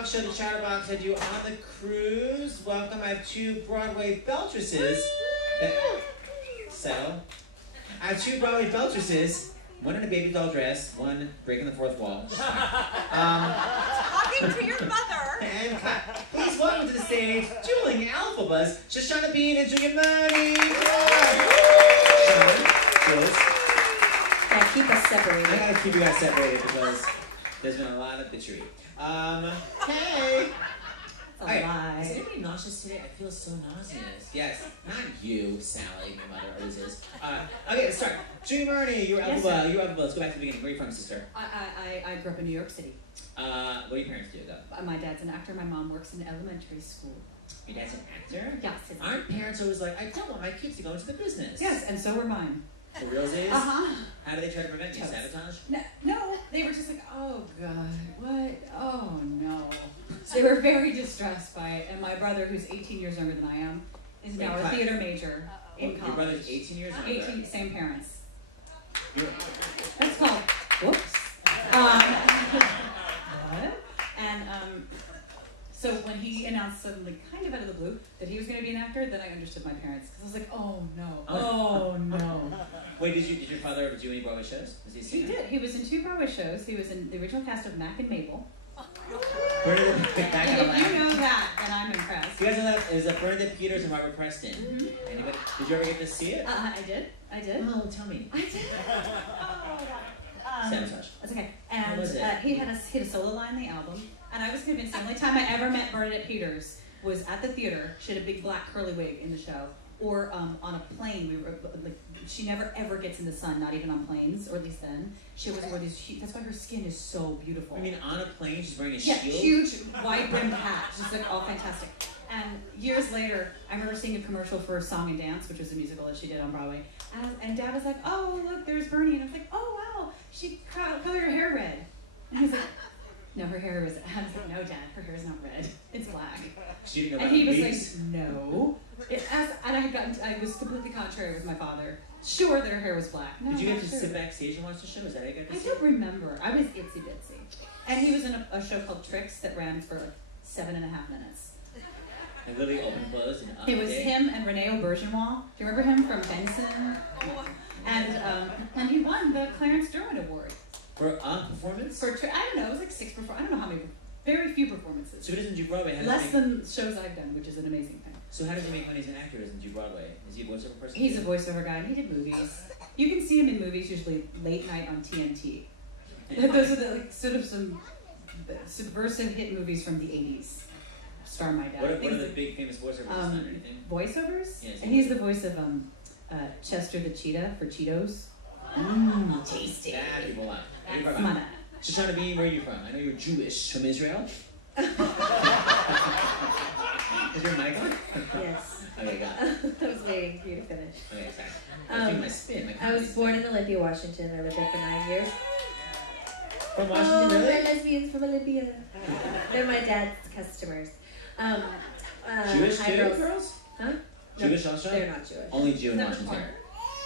talk show, The Chatterbox, had you on the cruise. Welcome. I have 2 Broadway beltresses. Settle. I have 2 Broadway beltresses. One in a baby doll dress, one breaking the 4th wall. Talking to your mother. And please welcome to the stage, dueling alpha buzz, Shoshana Bean and Murney. Yeah, keep us separated. I gotta keep you guys separated because there's been a lot of bitchery. Hey! That's a lie. Is anybody nauseous today? I feel so nauseous. Yes, not you, Sally, my mother, or this is. Okay, let's start. Murney, you're alpha buzz. You're alpha buzz. Let's go back to the beginning. Where are you from, sister? I grew up in New York City. What do your parents do, though? My dad's an actor. My mom works in elementary school. Your dad's an actor? Yes. Aren't parents always like, I don't want my kids to go into the business? Yes, and so were mine. For realsies? Uh-huh. How do they try to prevent you? Sabotage? No, they were just like, oh, God, what? Oh, no. They were very distressed by it. And my brother, who's 18 years younger than I am, is now a theater major in college. Your brother's 18 years younger? 18, same parents. That's called, whoops. What? And so when he announced suddenly, kind of out of the blue, that he was going to be an actor, then I understood my parents. Because I was like, oh, no. Oh, no. Wait, did your father ever do any Broadway shows? He did. He was in 2 Broadway shows. He was in the original cast of Mac and Mabel. Bernadette, If you know that, then I'm impressed. You guys know that? It was Bernadette Peters and Robert Preston. Mm-hmm. Anybody, did you ever get to see it? I did. Oh, tell me. I did. Sabotage. That's okay. And he had a solo line in the album. And I was convinced the only time I ever met Bernadette Peters was at the theater. She had a big black curly wig in the show. Or on a plane. We were like, she never ever gets in the sun, not even on planes, or at least then. She always wore these. That's why her skin is so beautiful. I mean, on a plane, she's wearing a shield. shield. Huge white brimmed hat. She's like all fantastic. And years later, I remember seeing a commercial for Song and Dance, which was a musical that she did on Broadway. And Dad was like, "Oh, look, there's Bernie," and I was like, "Oh wow, she colored her hair red." And he was like, "No, her hair was." I was like, "No, Dad, her hair is not red. It's black." And he was like, "No." And I was completely contrary with my father. Sure that her hair was black. No, did you get to sit backstage and watch the show? Is that how you got to see? I don't remember. I was itsy bitsy. And he was in a show called Tricks that ran for like 7.5 minutes. And literally open, closed, and up. It was him and Renee Aubergenois. Do you remember him from Benson? And he won the Clarence Derwent Award. For performance? I don't know, it was like 6 performances. I don't know how many. Very few performances. So he doesn't do Broadway? Less than shows I've done, which is an amazing thing. So how does he make money as an actor? Doesn't do Broadway? Is he a voiceover person? He's a voiceover guy, and he did movies. You can see him in movies, usually late night on TNT. Those are the sort of some subversive hit movies from the 80s. Star My Dad. What are the big famous voiceovers or anything? Voiceovers? Yes. And he's the voice of Chester the Cheetah for Cheetos. Tasty. Bad people laugh. Come on. Shoshana Bean, where are you from? I know you're Jewish. From Israel? Is your mic on? Yes. Okay, got it. I was waiting for you to finish. Okay, sorry. I was doing my spin. I was born in Olympia, Washington. I lived there for 9 years. From Washington, really? They're lesbians from Olympia. They're my dad's customers. Jewish girls? Huh? Jewish no, also? They're not Jewish. Only Jew in Washington.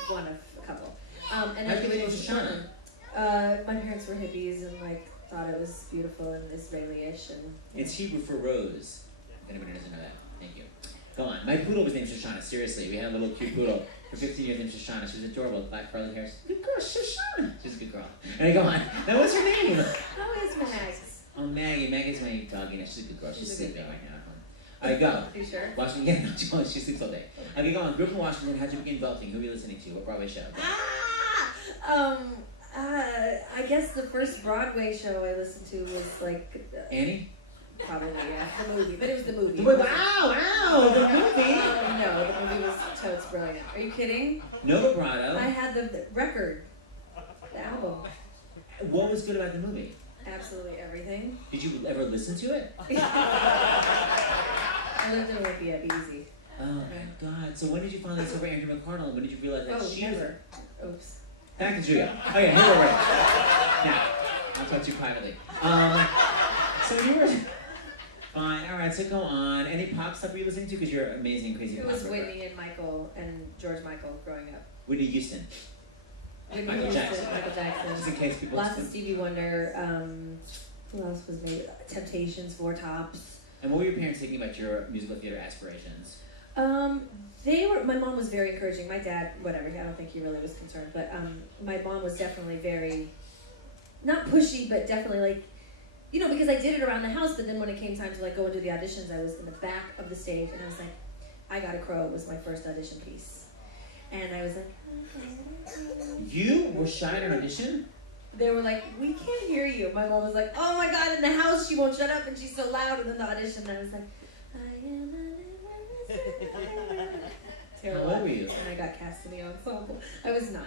One of a couple. How'd you get into Shoshana? My parents were hippies and thought it was beautiful and Israeli-ish. It's Hebrew for rose. If anybody doesn't know that. Thank you. Go on. My poodle was named Shoshana. Seriously, we had a little cute poodle for 15 years named Shoshana. She was adorable. Black curly hair. Good girl, Shoshana. She's a good girl. And I go on. Now, what's her name? How is Max? Oh, Maggie. Maggie's my doggy. She's a good girl. She's sleeping right now. All right, go. Are you sure? Washington. Yeah, no, she sleeps all day. Okay, go on. Grew up in Washington. How'd you begin belting? Who are you listening to? What Broadway show? I guess the first Broadway show I listened to was Annie? Probably, yeah. The movie. But it was the movie. Wow, the movie? No, the movie was totes brilliant. Are you kidding? No vibrato. I had the record. The album. What was good about the movie? Absolutely everything. Did you ever listen to it? I lived in Olympia, easy. Oh my God. So when did you finally discover Andrew McCardle? When did you realize that she never. Oops. Back to Julia. Okay, here we're ready. Now, I'll talk to you privately. So you were... Fine, alright, so go on. Any pop stuff were you listening to? Because you're amazing, crazy pop. It was Whitney and Michael and George Michael growing up. Whitney Houston. Michael Jackson. Just in case people... Lots of Stevie Wonder. Who else was maybe Temptations, Four Tops. And what were your parents thinking about your musical theater aspirations? My mom was very encouraging. My dad, whatever, I don't think he really was concerned, but my mom was definitely very, not pushy, but definitely like, you know, because I did it around the house, but then when it came time to like go and do the auditions, I was in the back of the stage, and I was like, I Got a Crow was my first audition piece. And I was like, You were shy at an audition? They were like, we can't hear you. My mom was like, oh my God, in the house, she won't shut up, and she's so loud. And then the audition, I was like, I am How old were you? And I got cast in the ensemble. I was 9.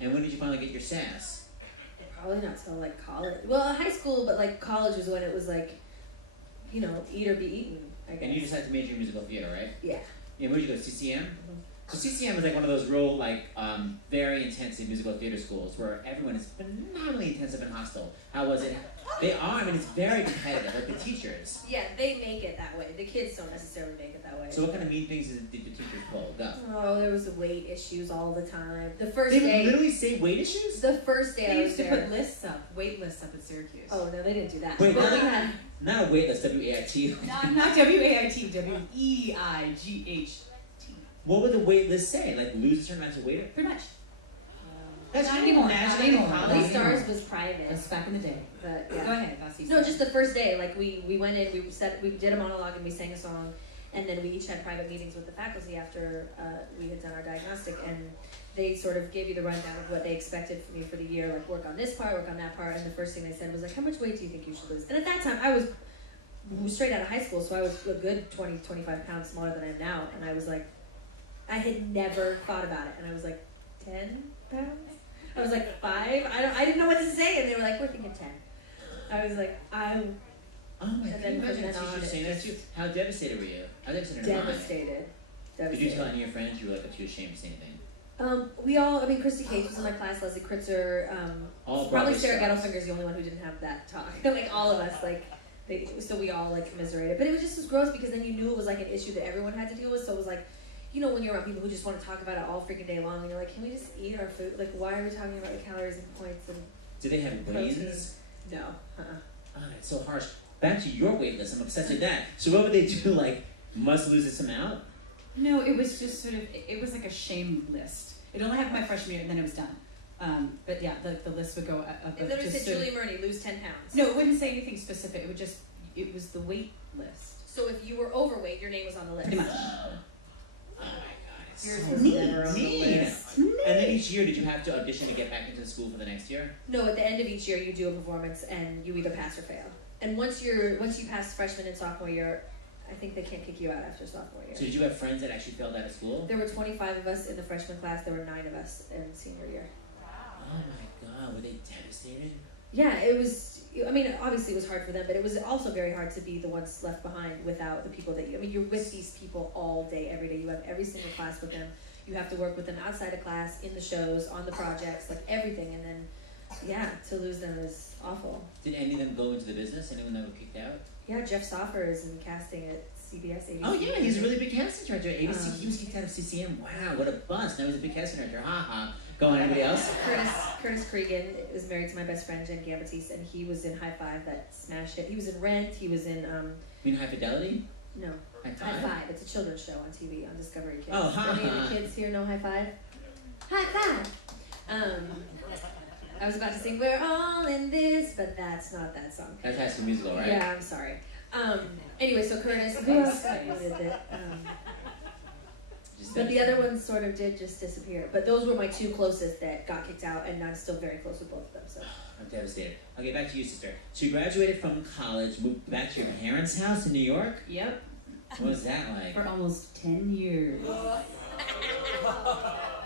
And when did you finally get your sass? Probably not till like college. Well, high school, but like college was when it was like, you know, eat or be eaten, I guess. And you decided to major in musical theater, right? Yeah. Yeah, where did you go, CCM? Mm-hmm. So CCM was like one of those real, like, very intensive musical theater schools where everyone is phenomenally intensive and hostile. How was it? They are, I mean, it's very competitive, like the teachers. Yeah, they make it that way. The kids don't necessarily make it that way. So what kind of mean things did the teachers pull? Go. Oh, there was weight issues all the time. The first They day... would literally say weight issues? The first day They I was used to there... put lists up, wait lists up at Syracuse. Oh, no, they didn't do that. Wait, But we had... not a wait list, W-A-I-T. Not W-A-I-T, W-E-I-G-H. What would the wait list say? Like, lose a certain amount of weight? Pretty much. That's Not cool. anymore. Not Not anymore. anymore. Lee Not Stars anymore. was private. That's back in the day. But, yeah. Go ahead, Bessie. No, just the first day. Like, we went in, we did a monologue, and we sang a song. And then we each had private meetings with the faculty after we had done our diagnostic. And they sort of gave you the rundown of what they expected from you for the year. Like, work on this part, work on that part. And the first thing they said was, like, how much weight do you think you should lose? And at that time, I was straight out of high school, so I was a good 20, 25 pounds smaller than I am now. And I was like, I had never thought about it. And I was like, 10 pounds? I was like, 5? I didn't know what to say. And they were like, we're thinking 10. I was like, I'm Oh my And God, then imagine a from then on, teacher saying it that to you. How devastated were you? How devastated am I? devastated. Did you tell any of your friends you were like too ashamed to say anything? We all, I mean, Christy Cage was in my class, Leslie Kritzer, All probably Broadway Sarah stars. Gettlefinger's the only one who didn't have that talk. Like, all of us, like, so we all, like, commiserated. But it was just as gross because then you knew it was, like, an issue that everyone had to deal with, so it was like, you know, when you're around people who just want to talk about it all freaking day long, and you're like, can we just eat our food? Like, why are we talking about the calories and points and Do they have protein? weightings? No. Oh, it's so harsh. Back to your weight list. I'm obsessed with that. So what would they do? Like, must lose this amount? No, it was just sort of, it was like a shame list. It only happened my freshman year, and then it was done. But yeah, the list would go up. It literally said, Julie Murney, lose 10 pounds. No, it wouldn't say anything specific. It would just, it was the weight list. So if you were overweight, your name was on the list. Pretty much. Oh my God, it's Yours so was neat. never on the list. And then each year, did you have to audition to get back into the school for the next year? No, at the end of each year, you do a performance, and you either pass or fail. And once you pass freshman and sophomore year, I think they can't kick you out after sophomore year. So did you have friends that actually failed out of school? There were 25 of us in the freshman class. There were 9 of us in senior year. Oh my God, were they devastated? Yeah, it was. I mean, obviously it was hard for them, but it was also very hard to be the ones left behind without the people that you. I mean, you're with these people all day, every day. You have every single class with them. You have to work with them outside of class, in the shows, on the projects, like everything. And then, yeah, to lose them is awful. Did any of them go into the business? Anyone that were kicked out? Yeah, Jeff Stoffer is in casting at CBS. ABC. Oh yeah, he's a really big casting director at ABC. He was kicked out of CCM. Wow, what a bust. Now he's a big casting director. Ha ha. Go on, anybody else? Curtis Cregan is married to my best friend Jen Gambatese, and he was in High Five, that smash hit. He was in Rent. He was in You mean High Fidelity? no High High Five? Five. It's a children's show on TV on Discovery Kids. Oh, ha Any of ha. the kids here know High Five? High Five. I was about to sing "We're All in This," but that's not that song. That's High School Musical, right? Yeah, I'm sorry. Anyway, so Curtis, who else did it? But the other ones sort of did just disappear. But those were my 2 closest that got kicked out, and I'm still very close with both of them. So I'm devastated. Okay, back to you, sister. So you graduated from college, moved back to your parents' house in New York? Yep. What was that like? For almost 10 years.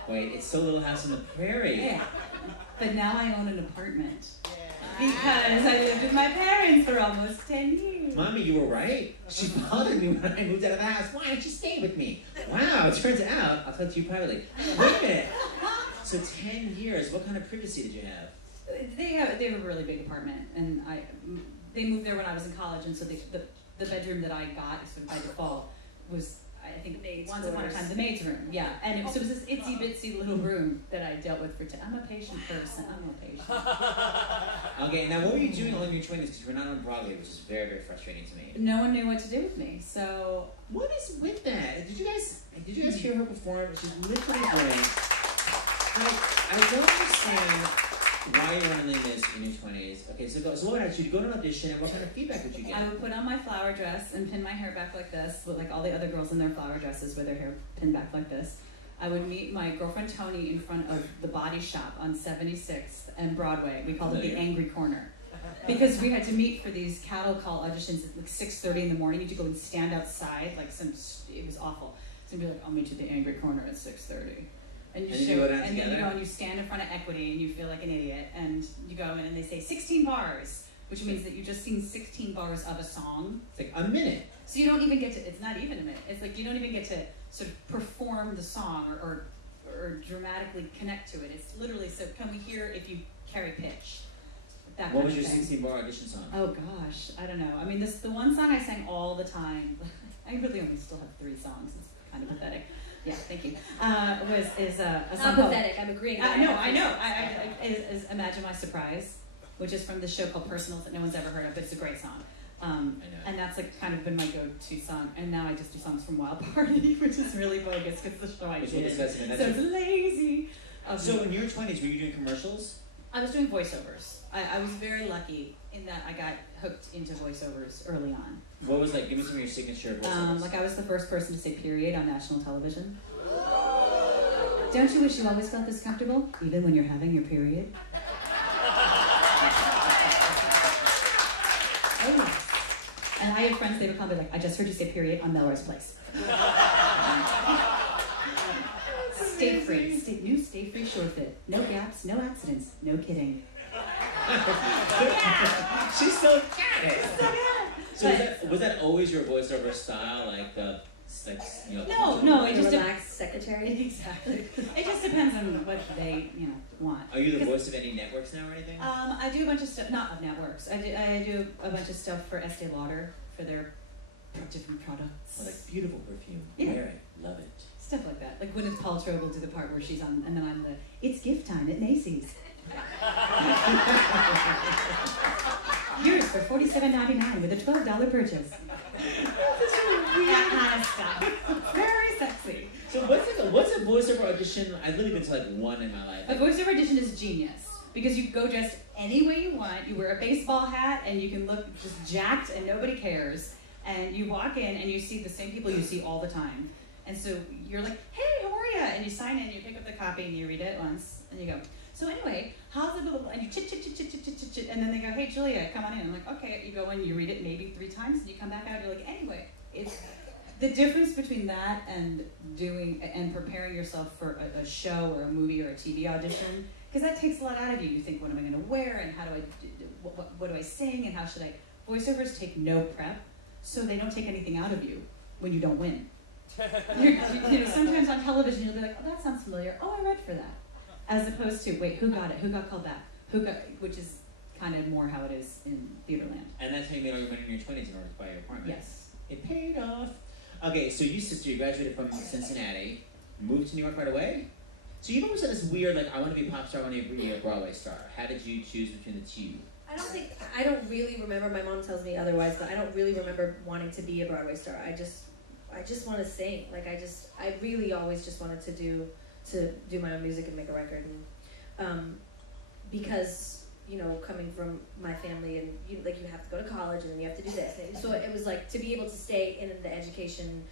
Wait, it's so Little House on the Prairie. Yeah. But now I own an apartment. Because I lived with my parents for almost 10 years. Mommy, you were right. She bothered me when I moved out of the house. Why didn't you stay with me? Wow, it turns out, I'll talk to you privately. Wait a minute. So 10 years, what kind of privacy did you have? They have a really big apartment, and they moved there when I was in college, and so the bedroom that I got, sort of by default, was I think once upon a time, the maid's room. Yeah, and so it was this itsy bitsy little room that I dealt with for. I'm a patient person. I'm a patient. Okay, now what were you doing all in your 20s? Because you were not on Broadway, which is very, very frustrating to me. No one knew what to do with me. So what is with that? Did you guys hear her perform? She's literally great. I don't understand why you're running this in your 20s. Okay, so what would you go to an audition, and what kind of feedback would you get? I would put on my flower dress and pin my hair back like this, with like all the other girls in their flower dresses with their hair pinned back like this. I would meet my girlfriend Tony in front of the Body Shop on 76th and Broadway. We called it the Angry Corner. Because we had to meet for these cattle call auditions at like 6:30 in the morning. You had to go and stand outside, like it was awful. So we'd be like, I'll meet you at the Angry Corner at 6:30. And then you go and you stand in front of Equity and you feel like an idiot, and you go in and they say 16 bars, which means that you just sing 16 bars of a song. It's like a minute. So you don't even get to, it's not even a minute, it's like you don't even get to sort of perform the song or dramatically connect to it. It's literally, so can we hear if you carry pitch? What was your 16-bar audition song? Oh gosh, I don't know. I mean, the one song I sang all the time, I really only still have 3 songs, it's kind of pathetic. Yeah, thank you. Is a song called... pathetic, I'm agreeing. I know. Is Imagine My Surprise, which is from this show called Personals that no one's ever heard of, but it's a great song. And that's like kind of been my go-to song. And now I just do songs from Wild Party, which is really bogus because the show I did. So it's lazy. So in your 20s, were you doing commercials? I was doing voiceovers. I was very lucky in that I got hooked into voiceovers early on. What was like? Give me some of your signature voiceovers. Like I was the first person to say period on national television. Don't you wish you always felt this comfortable, even when you're having your period? Oh yes. And I had friends, they would call me like, I just heard you say period on Melrose Place. Stay free. New Stay Free Short Fit. No gaps, no accidents, no kidding. She still got it. So was that always your voiceover style, No, it just relaxed secretary. Exactly. It just depends on what they, want. Are you the voice of any networks now or anything? I do a bunch of stuff, not of networks. I do a bunch of stuff for Estee Lauder for their different products. Oh, like beautiful perfume. Yeah. Wear it, love it. Stuff like that. Like Gwyneth Paltrow will do the part where she's on, and then I'm the, it's gift time at Macy's. Yours for $47.99 with a $12 purchase. That kind of stuff. Very sexy. So what's a voiceover audition? I've literally been to like one in my life. A voiceover audition is genius because you go dressed any way you want. You wear a baseball hat and you can look just jacked and nobody cares. And you walk in and you see the same people you see all the time. And so you're like, hey, how are you? And you sign in, you pick up the copy and you read it once and you go, so anyway, how's it, and you chit, and then they go, hey, Julia, come on in. I'm like, okay, you go in, you read it maybe 3 times, and you come back out, you're like, anyway, it's the difference between that and preparing yourself for a show or a movie or a TV audition, because that takes a lot out of you. You think, what am I going to wear, and how do I, what do I sing, and how should I? Voiceovers take no prep, so they don't take anything out of you when you don't win. Sometimes on television you'll be like, oh, that sounds familiar. Oh, I read for that. As opposed to, wait, who got it? Who got called back? Which is kind of more how it is in Theaterland. And that's how you made all your money in your 20s in order to buy your apartment. Yes. It paid off. Okay, so you graduated from Cincinnati, moved to New York right away? So you've always had this weird, like, I want to be a pop star, I want to be a Broadway star. How did you choose between the two? I don't really remember, my mom tells me otherwise, but I don't really remember wanting to be a Broadway star. I just want to sing. Like, I really always just wanted to do my own music and make a record. And because, coming from my family and you have to go to college and then you have to do this. And so it was like to be able to stay in the education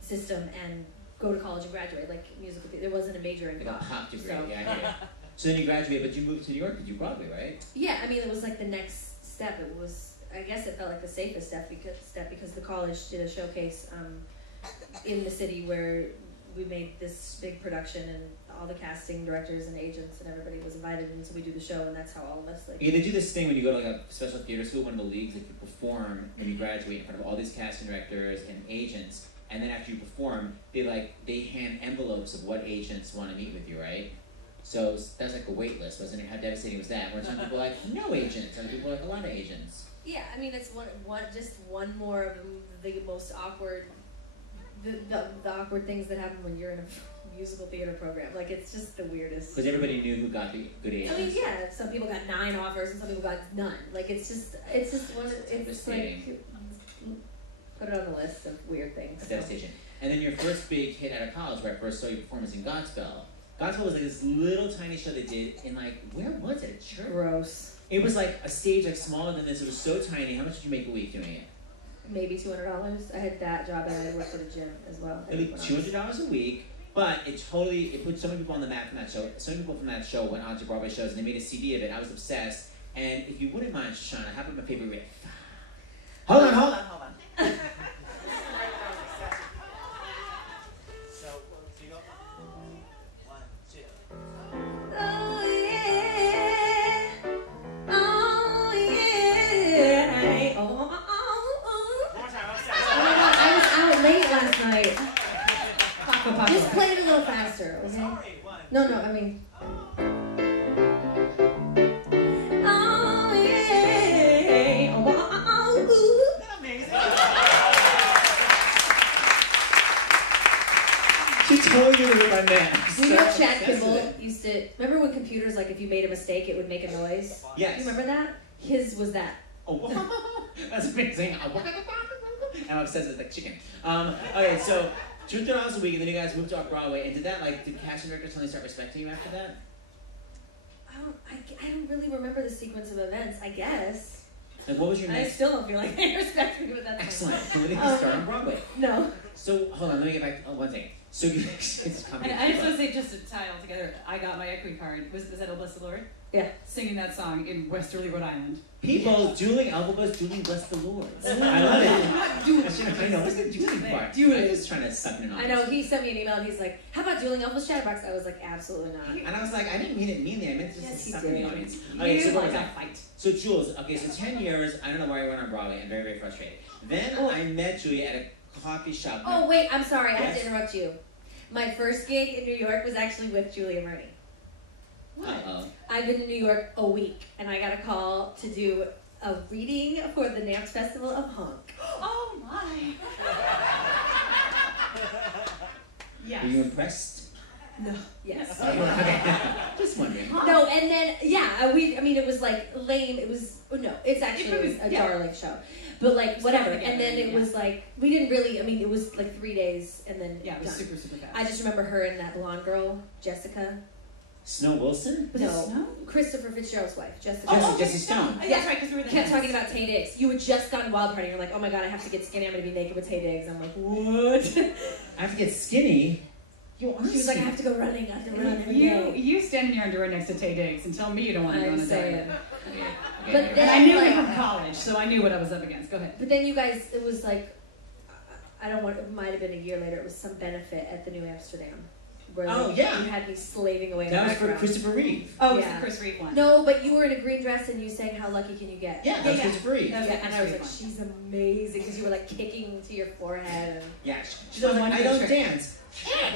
system and go to college and graduate, like musical theater. There wasn't a major in like a pop degree, so. Yeah. So then you graduated, but you moved to New York to do Broadway, right? Yeah, I mean, it was like the next step. It was, I guess it felt like the safest step because the college did a showcase in the city where we made this big production and all the casting directors and agents and everybody was invited, and so we do the show, and that's how all of us Yeah, they do this thing when you go to like a special theater school, one of the leagues, like you perform when you graduate in front of all these casting directors and agents, and then after you perform, they hand envelopes of what agents want to meet with you, right? So that's like a wait list, wasn't it? How devastating was that? Where some people are like, no agents, some people are like, a lot of agents. Yeah, I mean, it's one more of the most awkward the awkward things that happen when you're in a musical theater program. Like, it's just the weirdest. Because everybody knew who got the good agents. I mean, yeah, some people got 9 offers and some people got none. Like, it's just one. It's like, put it on the list of weird things. Devastation. And then your first big hit out of college, where I first saw your performance in Godspell. Godspell was like this little tiny show they did in like, where was it? A church? Gross. It was like a stage like smaller than this. It was so tiny. How much did you make a week doing it? Maybe $200. I had that job and I worked at a gym as well. It was $200 a week, but it put so many people on the map from that show. So many people from that show went on to Broadway shows and they made a CD of it. I was obsessed. And if you wouldn't mind, Shoshana, how about my favorite riff? Hold on. So you go 1, 2. Oh yeah, oh yeah, oh. One more time, I was out late last night. Just play it a little faster, okay? Sorry, 1. No, I mean. Oh yeah, oh. Amazing. She totally knew what I meant. Do you know Chad Kimball used to, remember when computers, like if you made a mistake, it would make a noise? Yes. Do you remember that? His was that. Oh, that's amazing. And I'm obsessed with like chicken. Okay, so $200 a week, and then you guys moved to off-Broadway, and did casting directors suddenly start respecting you after that? I don't really remember the sequence of events, I guess. Like, what was your I next? still don't feel like they respect me with that. Excellent. So when did you start on Broadway? No. So, hold on, let me get back to one thing. So, it's And I just want to say, just to tie it all together, I got my equity card. Was that "Oh Bless the Lord"? Yeah. Singing that song in Westerly, Rhode Island. People dueling alphabets, dueling bless the Lord. I love it. I know, what's the dueling part? I'm just trying to suck in on I know, he sent me an email and he's like, how about dueling Elvis Chatterbox? I was like, absolutely not. And I was like, I didn't mean it meanly, I meant just Yes, to he suck in the did. audience. Okay, so what was that? Fight. So Jules, okay, so 10 years, I don't know why you went on Broadway, I'm very, very frustrated. Then I met Julia at a coffee shop. Oh, wait, I'm sorry, I have Yes. to interrupt you. My first gig in New York was actually with Julia Murney. Uh-oh. I've been in New York a week, and I got a call to do a reading for the Dance Festival of Honk. Oh my! Yes. Were you impressed? No. Yes. Okay. Just wondering. No, and then, it was like lame, it's actually a darling show. But like, whatever, and then it was like, we didn't really, it was like 3 days, and then Yeah, it was done. super, super fast. I just remember her and that blonde girl, Jessica. Snow Wilson? Was it No, Snow? Christopher Fitzgerald's wife, Jessica. Jesse Stone. Oh, that's right, because we were the Kept heads. talking about Tay Diggs. You had just gotten Wild Party. You're like, oh my god, I have to get skinny. I'm gonna be naked with Tay Diggs. I'm like, what? I have to get skinny. She was like, I have to go running. I have to run every day. You stand in your underwear next to Tay Diggs and tell me you don't want to go on I'm a saying. diet. But And then, I knew like, him from college, so I knew what I was up against. Go ahead. But then you guys, it was like, I don't want. It might have been a year later. It was some benefit at the New Amsterdam. Where you had me slaving away. That in was the for background. Christopher Reeve. Oh, Yeah. it's the Chris Reeve one. No, but you were in a green dress and you sang "How Lucky Can You Get?" Yeah, that's Christopher Reeve. That was Yeah, the and Chris I was Reeve like, one. she's amazing because you were like kicking to your forehead. And... Yeah, she's The like, one I who don't tricked. dance.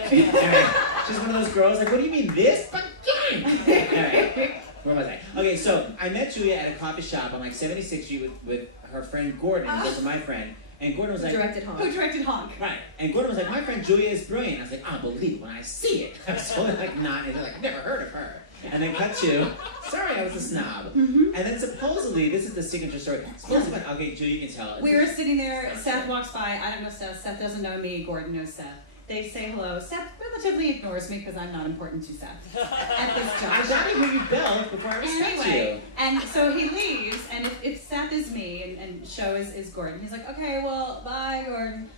Anyway, she's one of those girls like, what do you mean this? Alright, where was I? Okay, so I met Julia at a coffee shop on like 76th Street with her friend Gordon, who was my friend. And Gordon was like, directed Honk. Who directed Honk? right. And Gordon was like, my friend Julia is brilliant. I was like, I'll believe it when I see it. I was totally like not, and they're like, I've never heard of her. And then cut to, sorry, I was a snob. And then supposedly, this is the signature story. Supposedly, okay, Julia, you can tell. We were sitting there, Seth walks by, I don't know Seth, Seth doesn't know me, Gordon knows Seth. They say hello. Seth relatively ignores me because I'm not important to Seth at this I juncture. gotta hear you bell before I respect Anyway, and so he leaves, and if Seth is me, and show is Gordon, he's like, okay, well, bye, Gordon.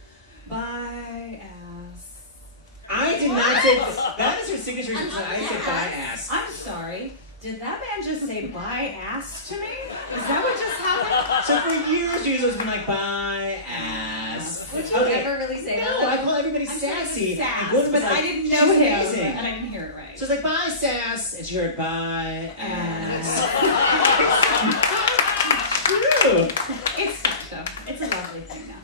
Bye, ass. I did not say, that is her signature. I said bye ass. I'm sorry. Did that man just say bye ass to me? Is that what just happened? So for years, Jesus has been like, bye ass. Would you ever really say that? No, I call everybody I'm saying sassy. sass, And Gordon was but like, I didn't she's know him, amazing. and I didn't hear it right. So it's like, bye, sass. And she heard, bye, ass. True. It's such though. It's a lovely thing now.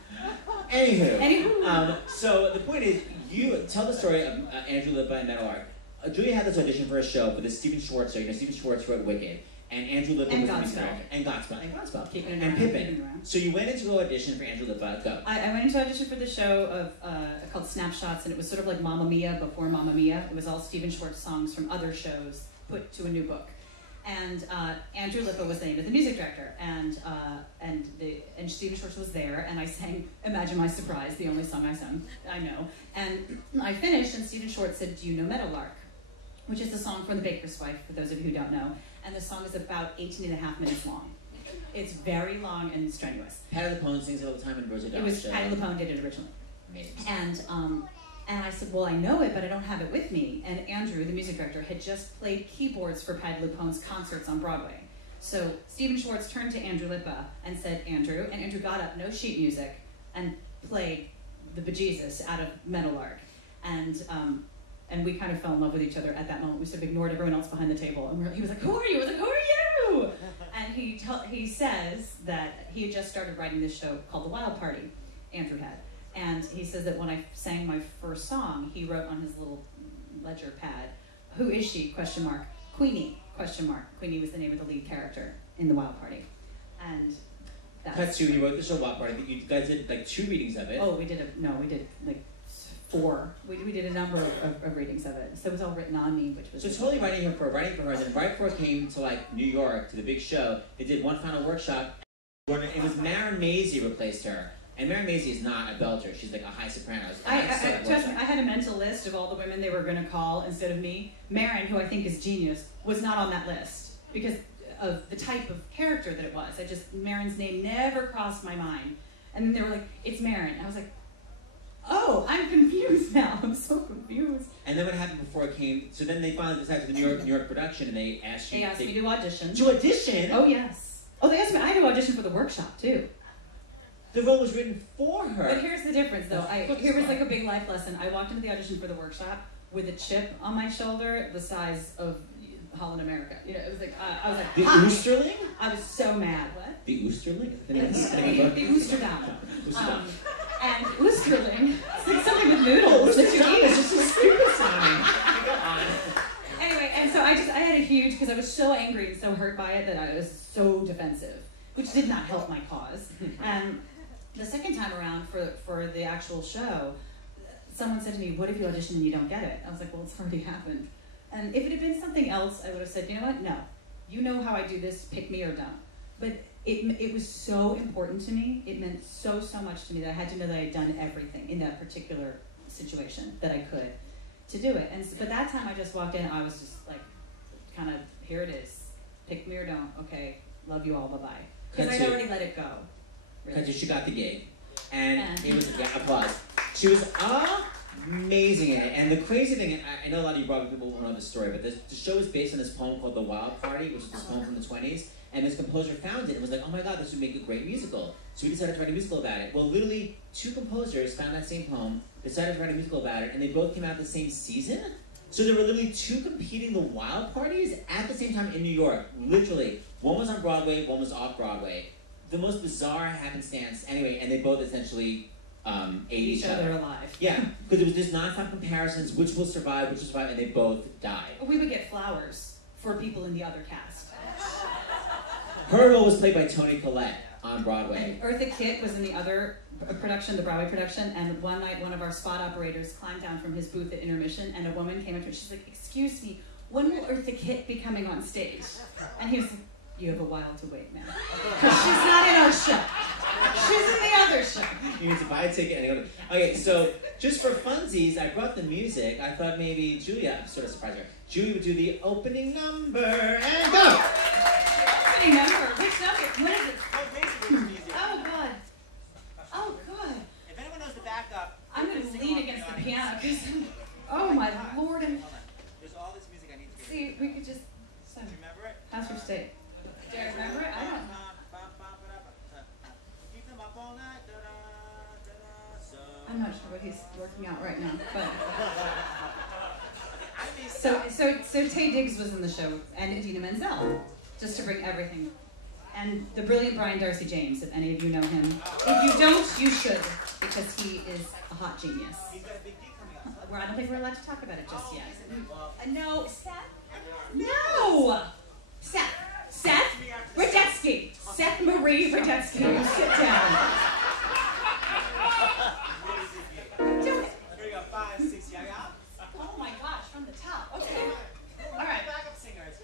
Anywho. So the point is, you tell the story of Andrew lived by a metal art. Julia had this audition for a show for the Stephen Schwartz show. You know, Stephen Schwartz wrote Wicked. and Andrew Lippa was the music director. And Godspell. And Pippin. So you went in to go audition for Andrew Lippa. Go. I went into audition for the show called Snapshots, and it was sort of like Mamma Mia before Mamma Mia. It was all Stephen Schwartz songs from other shows put to a new book. And Andrew Lippa was the name of the music director, and Stephen Schwartz was there, and I sang "Imagine My Surprise," the only song I know. And I finished, and Stephen Schwartz said, "Do you know Meadowlark?" Which is the song from The Baker's Wife, for those of you who don't know. And the song is about 18 and a half minutes long. It's very long and strenuous. Patti LuPone sings it all the time in Rosie O'Donnell. Patti LuPone did it originally. Amazing. And I said, well, I know it, but I don't have it with me. And Andrew, the music director, had just played keyboards for Patti LuPone's concerts on Broadway. So Stephen Schwartz turned to Andrew Lippa and said, Andrew, and Andrew got up, no sheet music, and played the bejesus out of Meadowlark. And we kind of fell in love with each other at that moment. We sort of ignored everyone else behind the table. And he was like, who are you? I was like, who are you? And he says that he had just started writing this show called The Wild Party, Andrew had. And he says that when I sang my first song, he wrote on his little ledger pad, who is she, question mark, Queenie, question mark. Queenie was the name of the lead character in The Wild Party. And that's... You wrote the show Wild Party. You guys did like 2 readings of it. Oh, we did like 4. We did a number of readings of it. So it was all written on me, which was... So totally writing for her. And right before it came to like New York, to the big show, they did one final workshop. It was Maren Maisie replaced her. And Maren Maisie is not a belter. She's like a high soprano. Trust me, I had a mental list of all the women they were going to call instead of me. Maren, who I think is genius, was not on that list because of the type of character that it was. Maren's name never crossed my mind. And then they were like, it's Maren. I was like, oh, I'm confused now. I'm so confused. And then what happened before it came? So then they finally decided to the New York production, and they asked you. They asked me to audition. To audition? Oh yes. Oh, they asked me. I had to audition for the workshop too. The role was written for her. But here's the difference, though. Here was like a big life lesson. I walked into the audition for the workshop with a chip on my shoulder, the size of Holland-America. You know, it was like I was like the Oosterling. I was so mad. What? The Oosterling? The Oosterdam. And Oosterling. It's like something with noodles. Oosterling is just a stupid sounding. Go on. Anyway, and so I had a huge, because I was so angry and so hurt by it that I was so defensive, which did not help my cause. And the second time around for the actual show, someone said to me, what if you audition and you don't get it? I was like, well, it's already happened. And if it had been something else, I would have said, you know what, no. You know how I do this, pick me or don't. But it was so important to me, it meant so much to me that I had to know that I had done everything in that particular situation that I could to do it. But that time I just walked in, I was just like, kind of, here it is. Pick me or don't, okay, love you all, bye-bye. Because I'd already let it go. Really. She got the gig. And it was applause. She was amazing in it. And the crazy thing, I know a lot of you probably people won't know the story, but the show is based on this poem called The Wild Party, which is this poem from the 20s. And this composer found it and was like, oh my God, this would make a great musical. So we decided to write a musical about it. Well, literally 2 composers found that same poem, decided to write a musical about it, and they both came out the same season. So there were literally 2 competing The Wild Parties at the same time in New York. Literally. One was on Broadway, one was off Broadway. The most bizarre happenstance, anyway, and they both essentially ate each other alive. Yeah, because it was just non-stop comparisons, which will survive, and they both died. We would get flowers for people in the other cast. Her role was played by Toni Collette on Broadway. And Eartha Kitt was in the other production, the Broadway production, and one night one of our spot operators climbed down from his booth at intermission, and a woman came up to him, she's like, excuse me, when will Eartha Kitt be coming on stage? And he was like, you have a while to wait, man. Because she's not in our show. She's in the other show. You need to buy a ticket and go to... Okay, so just for funsies, I brought the music. I thought maybe Julia, I'm sort of surprised her. Julia would do the opening number and go! Opening number? Which number? What is it? Oh, basically it's easier. Oh, God. Oh, God. If anyone knows the backup, I'm going to lean against the piano. Oh, my Lord. And there's all this music I need to get. see, we could just... So, Do you remember it? how's your state? Do I remember it? I don't know. Keep them up all night. I'm not sure what he's working out right now, but... I So Taye Diggs was in the show, and Idina Menzel, just to bring everything. And the brilliant Brian Darcy James, if any of you know him. If you don't, you should, because he is a hot genius. He's got a big gig coming up. Well, I don't think we're allowed to talk about it just yet. Well, No, Seth? No! Seth! Rudetsky. Seth Marie Rudetsky. Sit down. Do it. Here we go. 5, 6, yeah, yeah. Oh my gosh, from the top. Okay. All right. Backup singers.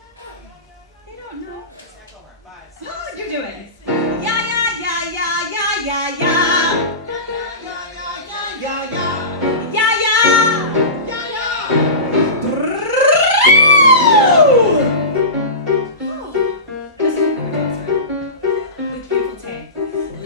They don't know. Let's echo her. 5, 6. Oh, you're doing it. Yeah, yeah, yeah, yeah, yeah, yeah, yeah. Yeah, yeah. Yeah, yeah. With beautiful tape.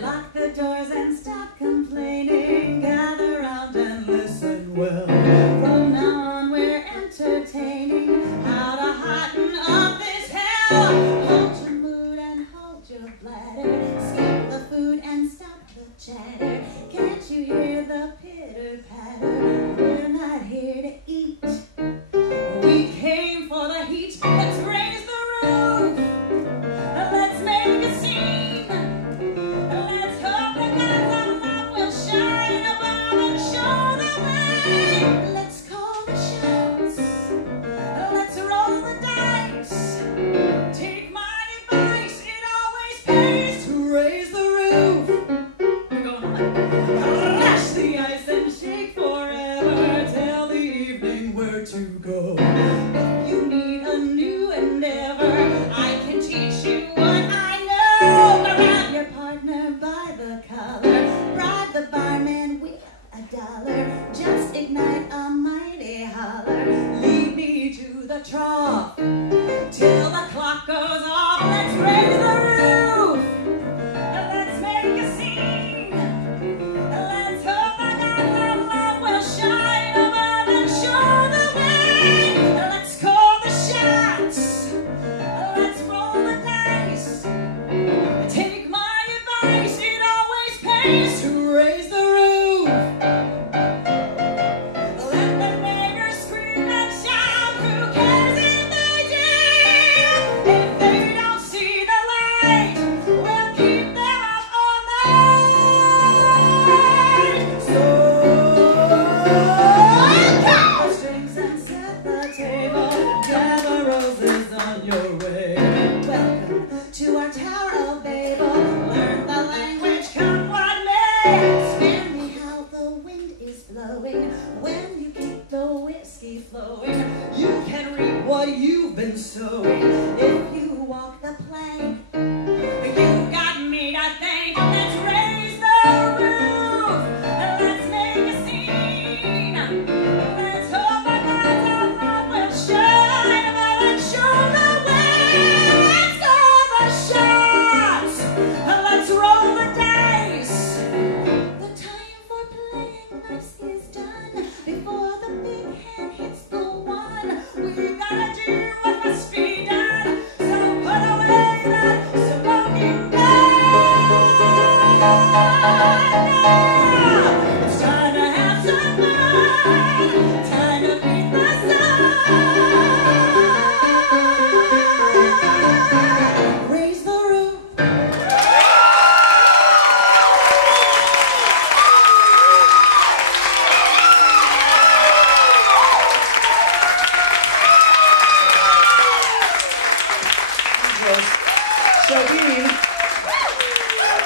Lock the doors and stop complaining. Gather round and listen well. From now on we're entertaining. How to heighten up this hell. Hold your mood and hold your bladder. Stop the food and stop the chatter. Can't you hear the pitter patter? We're not here to eat. We came for the heat. Let's raise the roof. Let's make a scene. Let's hope the gods of love will shine above and show the way. Let's call the shots. Let's roll the dice. Take my advice. It always pays to raise the roof. We're going on. Crash the ice and shake forever. Tell the evening where to go. If you need a new endeavor, I can teach you what I know. Grab your partner by the collar. Bribe the barman with $1. Just ignite a mighty holler. Lead me to the trough till the clock goes off. Let's raise the roof. Let's make a scene. Let's hope the gods of love will shine above and show the way. Let's call the shots. Let's roll the dice. Take my advice. It always pays to raise the roof. Let the neighbors scream and shout. Who cares if they do? If they don't see the light, we'll keep them up all night. So cut the strings and set the table. Gather roses on your way. Welcome to our Tower of Babel. Learn the language, come what may. Spare me how the wind is blowing. When you keep the whiskey flowing, you can reap what you've been sowing. If you walk the plank, you got me to thank. Let's raise the roof. Let's make a scene. Let's hope the gods of love will shine above and show the way. Let's call the shots. Let's roll the dice. The time for playing nice is done. Before the big hand hits the one, we gotta do what must be done. So put away that smoking gun. Now it's time to have some fun. Time to beat the sun. Raise the roof. Shoshana,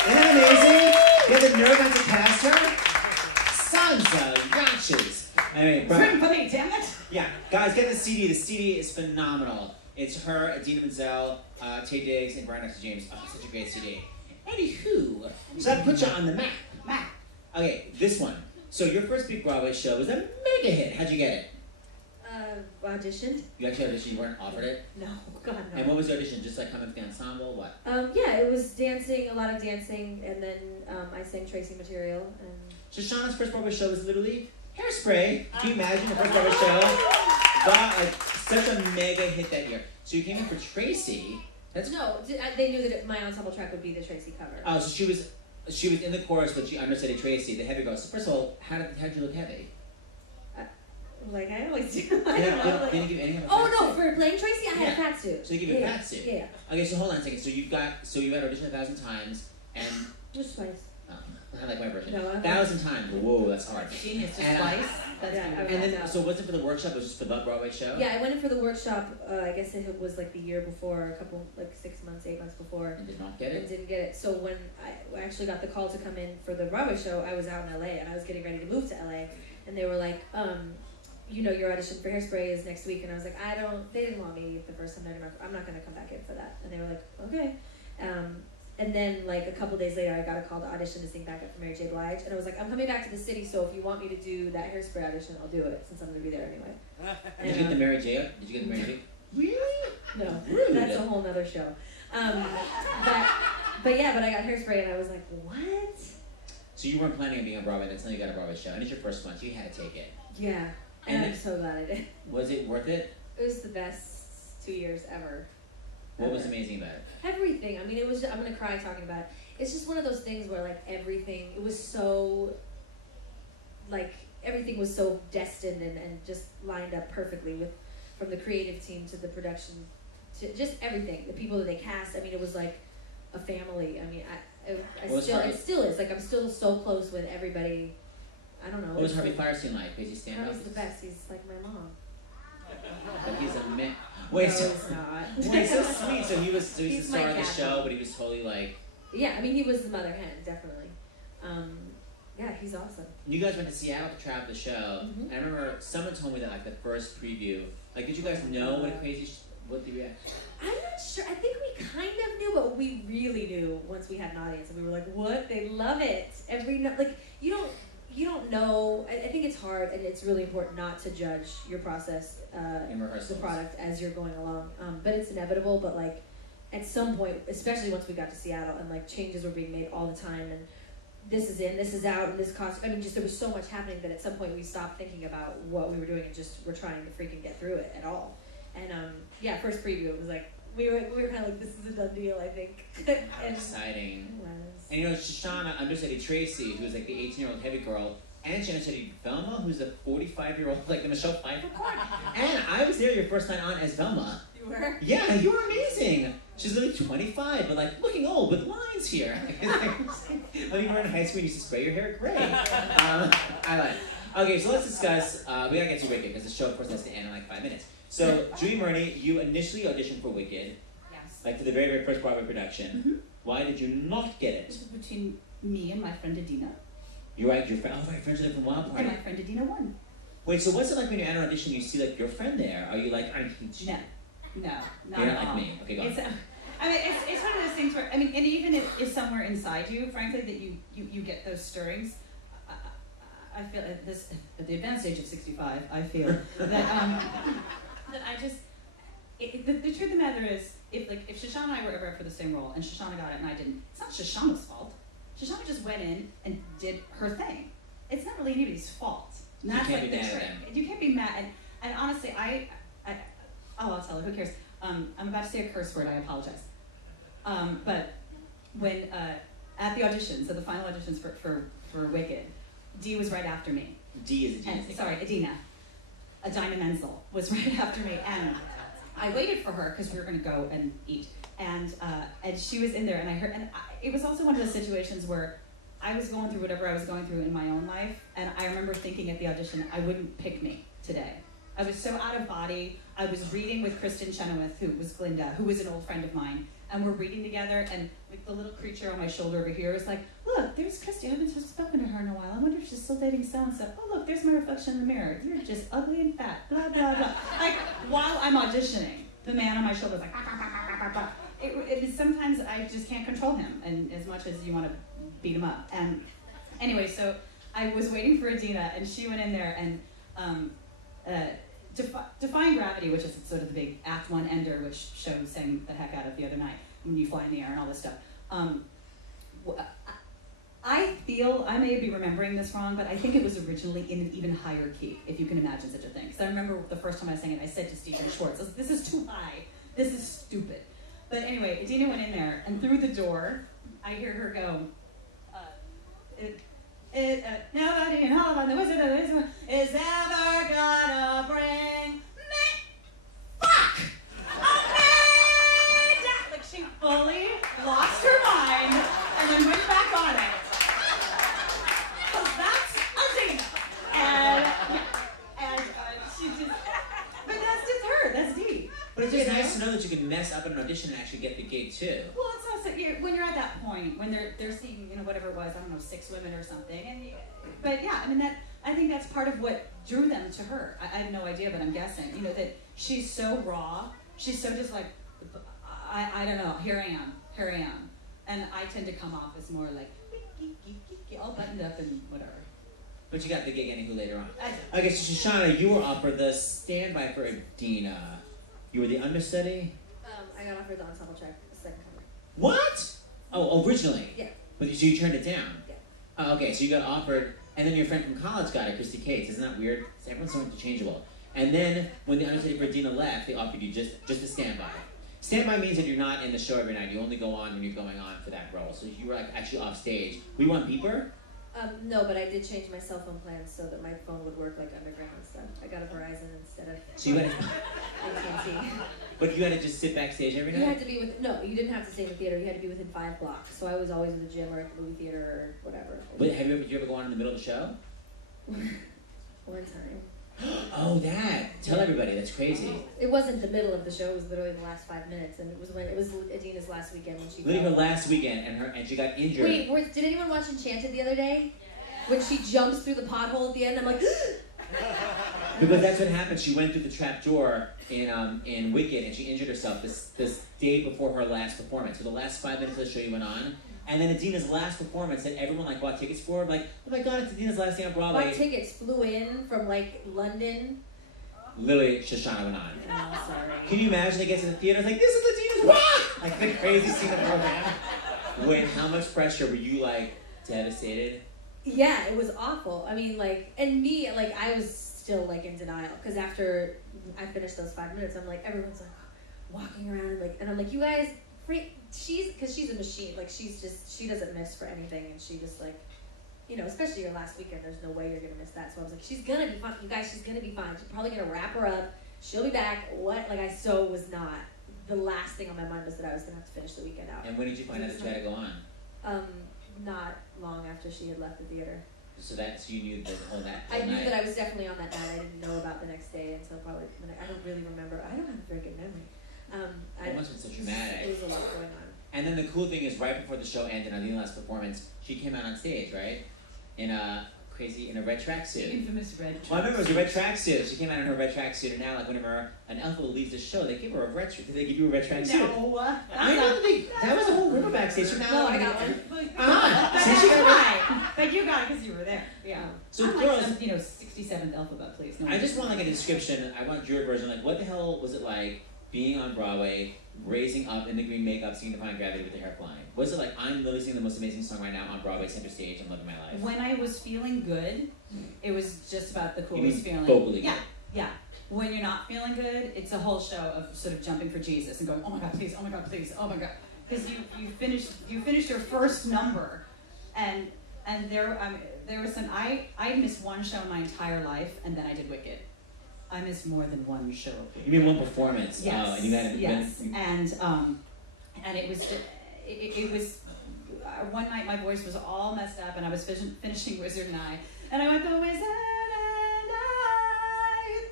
isn't that amazing? You had the nerve not to pass her? Sons of gotchas. Anyway, Bring for me, damn it. yeah, guys, get the CD. The CD is phenomenal. It's her, Adina Menzel, Tay Diggs, and Brian X. James. Oh, such a great CD. Anywho, so that puts you on the map. Matt. Okay, this one. So your first big Broadway show was a mega hit. How'd you get it? Auditioned. You actually auditioned, you weren't offered it? No, God no. And what was the audition? Just like coming to the ensemble? What? Yeah, it was dancing, a lot of dancing, and then I sang Tracy material. And Shoshana's first Broadway show was literally Hairspray. Can you imagine the first Broadway show? Got like such a mega hit that year. So you came in for Tracy. That's no, they knew that my ensemble track would be the Tracy cover. Oh, so she was in the chorus, but she understudied Tracy, the heavy girl. So first of all, how'd you look heavy? Like I always do. Didn't give any of a oh fat no, suit? for playing Tracy, I had a fat suit. So they give you a fat suit. Yeah. Okay, so hold on a second. So you've had auditioned 1,000 times, and Just twice. oh. I like my version. No, 1,000 times. Whoa, that's hard. Genius, just And, twice. That's yeah, beautiful. And then, so was it for the workshop? It was just for the Broadway show? Yeah, I went in for the workshop. I guess it was like the year before, a couple, like 6 months, 8 months before. And did not get And it? didn't get it. So when I actually got the call to come in for the Broadway show, I was out in LA and I was getting ready to move to LA, and they were like, you know, your audition for Hairspray is next week, and I was like, they didn't want me the first time. I'm not gonna come back in for that. And they were like, okay. And then, like, a couple days later, I got a call to audition to sing backup for Mary J. Blige. And I was like, I'm coming back to the city, so if you want me to do that Hairspray audition, I'll do it, since I'm going to be there anyway. Did you get the Mary J? Did you get the Mary J? Really? No, Rude. that's a whole nother show. But I got Hairspray, and I was like, what? So you weren't planning on being on Broadway until you got a Broadway show, and it's your first one, so you had to take it. Yeah, and I'm so glad I did. Was it worth it? It was the best 2 years ever. What was amazing about it? Everything. I mean, it was. I'm gonna cry talking about it. It's just one of those things where, like, everything. It was so. Like, everything was so destined and just lined up perfectly with, from the creative team to the production, to just everything. The people that they cast. I mean, it was like a family. I mean, it still is. Like, I'm still so close with everybody. I don't know. What was Harvey Firestein like? Was he stand up? Harvey's the best. He's like my mom. But he's a man. Wait, no, so he's not. wait, so sweet. So he was the He's star my of the cat. show, but he was totally like. Yeah, I mean, he was the mother hen, definitely. Yeah, he's awesome. You guys went to Seattle to try out the show. Mhm. And I remember someone told me that like the first preview. Like, did you guys know what a crazy? What the reaction? I'm not sure. I think we kind of knew, but we really knew once we had an audience, and we were like, "What? They love it!" Like, you don't know. I think it's hard, and it's really important not to judge your process, In rehearsals. the product as you're going along. But it's inevitable. But like, at some point, especially once we got to Seattle, and like changes were being made all the time, and this is in, this is out, and this cost. I mean, just there was so much happening that at some point we stopped thinking about what we were doing and just were trying to freaking get through it at all. And yeah, first preview, it was like we were kind of like, this is a done deal, I think. How exciting. It was. And you know, Shoshana understudied Tracy, who's like the 18-year-old heavy girl, and she understudied Velma, who's a 45-year-old, like the Michelle Pfeiffer part. And I was there your first night on as Velma. You were? Yeah, you were amazing. She's literally 25, but like looking old with lines here. When you were in high school, you used to spray your hair. Great. I like it. Okay, so let's discuss. We gotta get to Wicked because the show, of course, has to end in like 5 minutes. So, Julie Murney, you initially auditioned for Wicked, Yes. like for the very, very first Broadway production. Mm-hmm. Why did you not get This it? was between me and my friend Adina. You're right, your friend. Oh, right, friends are from Wild And Party. my friend Adina won. Wait, so what's it like when you enter an audition? You see like your friend there? Are you like, I hate you? No, not You're at not like all. me. Okay, go on. It's one of those things where, I mean, and even if somewhere inside you, frankly, that you get those stirrings, I feel at the advanced age of 65, I feel that that I just, the truth of the matter is, if Shoshana and I were ever up for the same role, and Shoshana got it and I didn't, it's not Shoshana's fault. Shoshana just went in and did her thing. It's not really anybody's fault. And that's can't like be the mad at trick. them. You can't be mad. And honestly, I'll tell her. Who cares? I'm about to say a curse word. I apologize. But when at the auditions, so the final auditions for Wicked, Dee was right after me. D is a G. Adina. Adina Menzel was right after me, and I waited for her because we were going to go and eat, and she was in there, and I heard, it was also one of those situations where I was going through whatever I was going through in my own life, and I remember thinking at the audition, I wouldn't pick me today. I was so out of body. I was reading with Kristen Chenoweth, who was Glinda, who was an old friend of mine, and we're reading together, and like the little creature on my shoulder over here was like, look, there's Christy. I haven't spoken to her in a while. I wonder if she's still dating so-and-so. Oh, look, there's my reflection in the mirror. You're just ugly and fat, blah, blah, blah. Like, while I'm auditioning, the man on my shoulder is like, bah, bah, bah, bah, bah, bah. Sometimes I just can't control him, and as much as you want to beat him up. And anyway, so I was waiting for Adina, and she went in there, and Defying Gravity, which is sort of the big Act 1 ender, which show sang the heck out of the other night, when you fly in the air and all this stuff. I feel, I may be remembering this wrong, but I think it was originally in an even higher key, if you can imagine such a thing. Because I remember the first time I sang it, I said to Stephen Schwartz, I was like, this is too high. This is stupid. But anyway, Adina went in there, and through the door, I hear her go, nobody in Holland, the Wizard of Wisdom is ever gonna bring me fuck like she fully lost her mind and then went back on it. you can mess up an audition and actually get the gig too. Well, it's also when you're at that point when they're seeing whatever it was, I don't know, 6 women or something, but yeah, I mean I think that's part of what drew them to her. I have no idea, but I'm guessing that she's so raw, she's so just like I don't know, here I am, and I tend to come off as more like all buttoned up and whatever. But you got the gig anywho later on. Okay, so Shoshana, you were offered the standby for Adina. You were the understudy? I got offered the ensemble track, the second cover. What? Oh, originally? Yeah. But so you turned it down? Yeah. Oh, okay, so you got offered, and then your friend from college got it, Christy Cates. Isn't that weird? Everyone's so interchangeable. And then when the understudy for Adina left, they offered you just a standby. Standby means that you're not in the show every night. You only go on when you're going on for that role. So you were like actually off stage. Were you on beeper? No, but I did change my cell phone plans so that my phone would work like underground stuff. I got a Verizon instead of so you had AT&T. But you had to just sit backstage every night? You had to be you didn't have to stay in the theater. You had to be within 5 blocks. So I was always in the gym or at the movie theater or whatever. But did you ever go on in the middle of the show? One time. Oh, that! Tell everybody, that's crazy. It wasn't the middle of the show, it was literally the last 5 minutes, and it was Adina's last weekend when she literally her last weekend, and she got injured. Wait, did anyone watch Enchanted the other day? When she jumps through the pothole at the end, I'm like, because that's what happened. She went through the trap door in Wicked, and she injured herself this day before her last performance. So the last 5 minutes of the show you went on, and then Adina's last performance that everyone bought tickets for, oh my god, it's Adina's last day on Broadway. Bought tickets, flew in from London. Literally, Shoshana went on. Oh, sorry. Can you imagine they get to the theater, it's like, this is Adina's rock! Like the crazy scene of program. Wait, how much pressure were you devastated? Yeah, it was awful. I mean, and me, I was still in denial because after I finished those 5 minutes, I'm everyone's walking around and I'm like, you guys, because she's a machine. She doesn't miss for anything, and she just especially your last weekend, there's no way you're gonna miss that. So I was like, she's gonna be fine, you guys. She's gonna be fine. She's probably gonna wrap her up. She'll be back. What? I so was not. The last thing on my mind was that I was gonna have to finish the weekend out. And when did you find out to try to go on? Not long after she had left the theater. So you knew the whole night? I knew that I was definitely on that night. I didn't know about the next day until probably I don't really remember. I don't have a very good memory. It must have been so traumatic. It was a lot going on. And then the cool thing is, right before the show ended, on the last performance, she came out on stage, right? In a red tracksuit. Infamous red tracksuit. Well, I remember it was a red tracksuit. She came out in her red tracksuit, and now, whenever an elf leaves the show, they give her a red tracksuit. Did they give you a red tracksuit? No. I don't think that was a whole rumor backstage. No, I got one. But you got it because you were there. Yeah. So I'm girls, some 67th alphabet, please. No, I just want a description. I want your version. What the hell was it like being on Broadway, raising up in the green makeup, singing Defying Gravity with the hair flying? Was it I'm literally singing the most amazing song right now on Broadway, center stage, I'm loving my life? When I was feeling good, it was just about the coolest feeling. Vocally good? Yeah. When you're not feeling good, it's a whole show of sort of jumping for Jesus and going, oh my God, please, oh my God, please, oh my God. Because you finished your first number, and there was I missed one show in my entire life, and then I did Wicked. I missed more than one show. You mean one performance? Yes. And you had yes. And it was one night my voice was all messed up, and I was finishing Wizard and I, and I went the Wizard and I.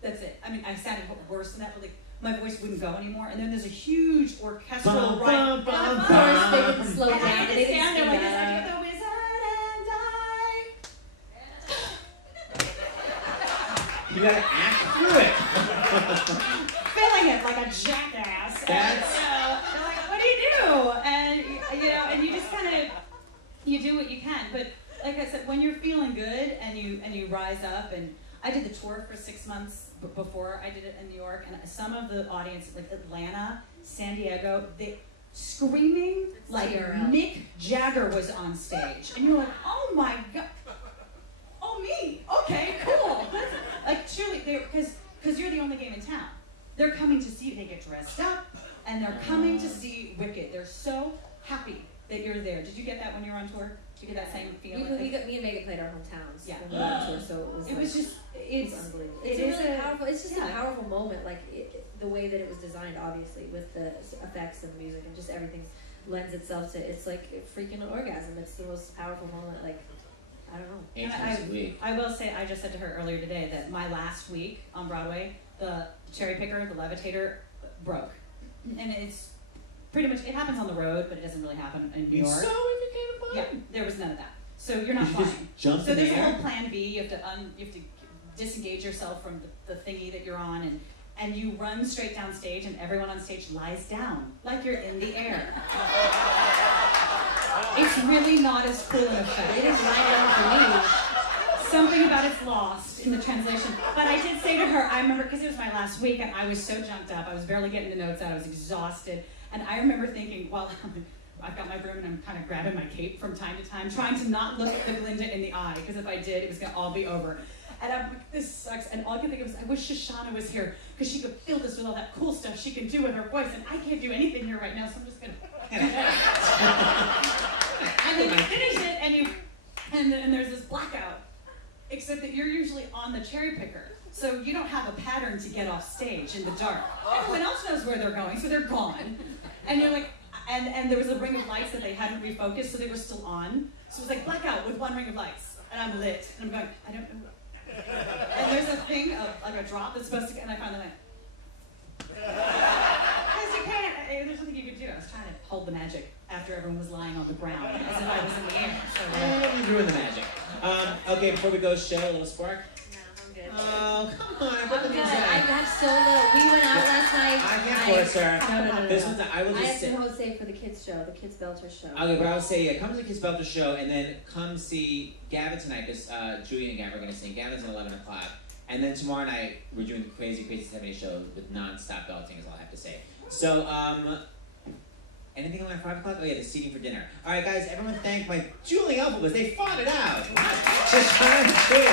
That's it. I mean, I sounded worse than that, but my voice wouldn't go anymore. And then there's a huge orchestral right. Of course, they didn't slow down. And They didn't stand there speed like this. up. I get the Wizard and I. You gotta act through it. Filling it like a jackass. That's. They're like, what do you do? And and you just you do what you can. But like I said, when you're feeling good and you rise up, and I did the tour for 6 months before I did it in New York, and some of the audience, like Atlanta, San Diego, they screaming like Mick Jagger was on stage, and you're like, oh my God, oh me, okay, cool. Truly, because you're the only game in town. They're coming to see you. They get dressed up, and they're coming to see Wicked. They're so happy that you're there. Did you get that when you were on tour? Did you get that same feeling? Me and Megan played our hometowns. Yeah. When we were on tour, so it's unbelievable. It's just a powerful moment, the way that it was designed, obviously, with the effects and the music and just everything lends itself to. It's like freaking an orgasm. It's the most powerful moment. I don't know. I will say, I just said to her earlier today that my last week on Broadway, the cherry picker, the levitator, broke. and it's pretty much, it happens on the road, but it doesn't really happen in New York. So it became fun. Yeah, there was none of that. So you're not You flying. just jump So in the there's a air? whole plan B. You have to disengage yourself from the thingy that you're on, and you run straight down stage, and everyone on stage lies down like you're in the air. It's really not as cool an effect. It is lie down for me. Something about it's lost in the translation. But I did say to her, I remember, because it was my last week, and I was so jumped up, I was barely getting the notes out, I was exhausted, and I remember thinking, well, I've got my broom and I'm kind of grabbing my cape from time to time, trying to not look the Glinda in the eye, because if I did, it was going to all be over. And I'm like, this sucks. And all I could think of was, I wish Shoshana was here, because she could fill this with all that cool stuff she can do with her voice, and I can't do anything here right now, so I'm just going to do that. And then you finish it, and there's this blackout, except that you're usually on the cherry picker. So you don't have a pattern to get off stage in the dark. Everyone else knows where they're going, so they're gone. And you're like, and there was a ring of lights that they hadn't refocused, so they were still on. So it was like blackout with one ring of lights. And I'm lit. And I'm going, I don't know. And there's a thing, like a drop that's supposed to get, and I finally went, because you can't, there's nothing you could do. I was trying to hold the magic after everyone was lying on the ground, as if I was in the air. So, You ruined the magic. Okay, before we go, show a little spark. No, I'm good. Oh, come on. I'm good. I have solo. We went out last night. I can't force her. No. This one's, I will I just have say. to Jose for the kids show, the kids Belter show. Okay, but I would say, yeah, come to the Kids Belter show, and then come see Gavin tonight, because Julie and Gavin are going to sing. Gavin's at 11 o'clock. And then tomorrow night, we're doing the Crazy 70 show with non-stop belting, is all I have to say. So, anything on 5 o'clock? Oh yeah, the seating for dinner. All right, guys, everyone thank my Julie Elvis. They fought it out. Shoshana and Julie.